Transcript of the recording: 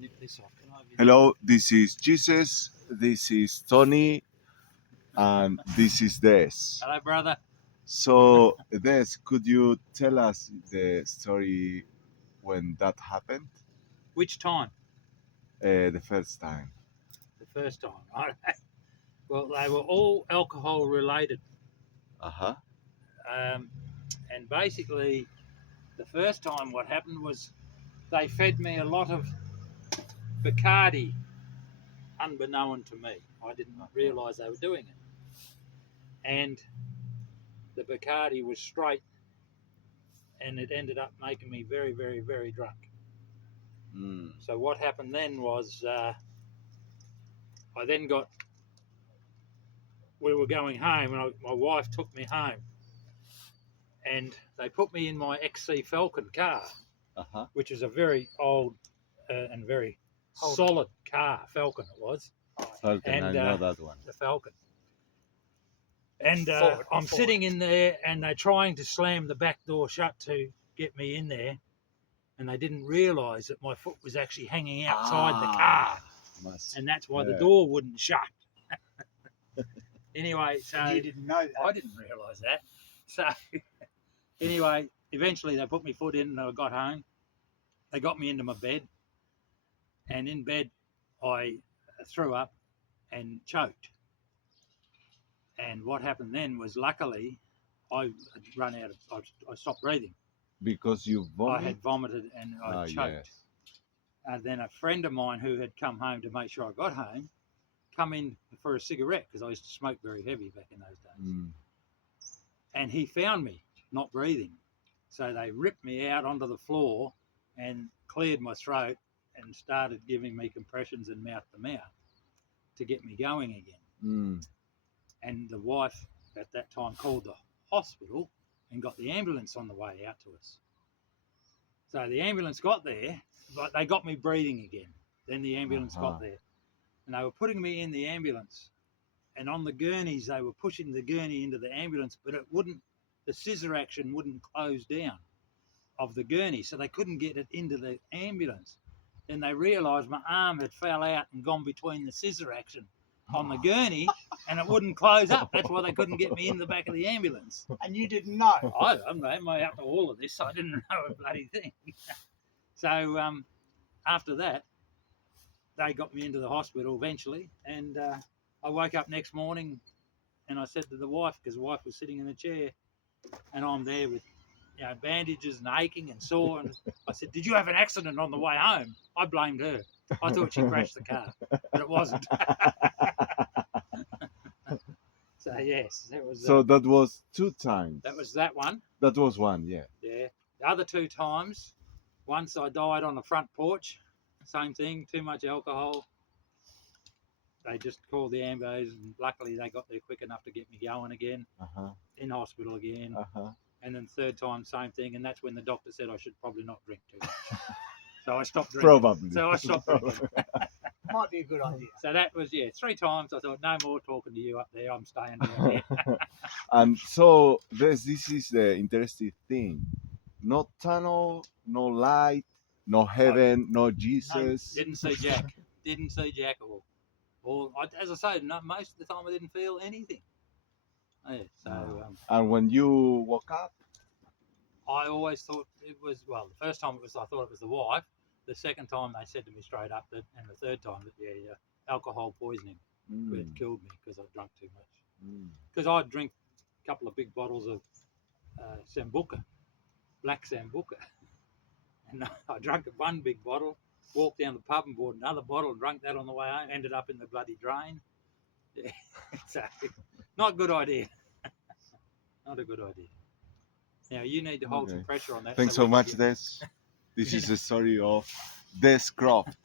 nip this off. Can I have your- Hello, this is Jesus, this is Tony, and this is Des. Hello, brother. So, Des, could you tell us the story when that happened? Which time? The first time. The first time. Right. Well, they were all alcohol related. Uh-huh. And basically, the first time what happened was they fed me a lot of Bacardi, unbeknown to me. I didn't realise they were doing it. And the Bacardi was straight, and it ended up making me very, very, very drunk. Mm. So what happened then was we were going home, and my wife took me home, and they put me in my XC Falcon car, Uh-huh. which is a very old and very solid car. Falcon it was. Falcon, And, I know that one. The Falcon. And I'm Ford. sitting in there, and they're trying to slam the back door shut to get me in there, and they didn't realise that my foot was actually hanging outside the car, Must. and that's why the Yeah. door wouldn't shut. Anyway, so You didn't know that. I didn't realise that. So anyway, eventually they put my foot in, and I got home. They got me into my bed, and in bed I threw up and choked. And what happened then was, luckily, I had run out of. I stopped breathing. Because you I vomited? had vomited and I choked. Yes. And then a friend of mine who had come home to make sure I got home, come in for a cigarette, because I used to smoke very heavy back in those days. Mm. And he found me not breathing. So they ripped me out onto the floor and cleared my throat and started giving me compressions and mouth to mouth to get me going again. Mm. And the wife at that time called the hospital and got the ambulance on the way out to us. So the ambulance got there, but they got me breathing again. Then the ambulance got there, and they were putting me in the ambulance. And on the gurneys, they were pushing the gurney into the ambulance, but it wouldn't. The scissor action wouldn't close down of the gurney, so they couldn't get it into the ambulance. Then they realised my arm had fell out and gone between the scissor action on the gurney, and it wouldn't close up. That's why they couldn't get me in the back of the ambulance. And you didn't know. I'm out to all of this. I didn't know a bloody thing. So after that, they got me into the hospital eventually, and I woke up next morning, and I said to the wife, because the wife was sitting in a chair, and I'm there with bandages and aching and sore, and I said, "Did you have an accident on the way home?" I blamed her. I thought she crashed the car, but it wasn't. So yes, that was. So that was 2 times. That was that one. That was one, yeah. Yeah. The other 2 times, once I died on the front porch. Same thing. Too much alcohol. They just called the ambos, and luckily they got there quick enough to get me going again. Uh-huh. In hospital again. Uh-huh. And then third time, same thing, and that's when the doctor said I should probably not drink too much. So I stopped drinking. Probably. So I stopped drinking. Might be a good idea. So that was 3 times. I thought, no more talking to you up there. I'm staying down here. And so this is the interesting thing. No tunnel, no light, no heaven, no Jesus. Didn't see Jack. Didn't see Jack at all. As I say, most of the time I didn't feel anything. Yeah, so And when you woke up, I always thought it was, well, the first time I thought it was the wife. The second time they said to me straight up that, and the third time that alcohol poisoning had killed me because I drank too much. Because I'd drink a couple of big bottles of Sambuca, black Sambuca. And I drank one big bottle, walked down the pub and bought another bottle and drank that on the way home, ended up in the bloody drain. Yeah. So, not a good idea. Not a good idea. Now, you need to hold some pressure on that. Thanks so much, Des. This is the story of Des Croft.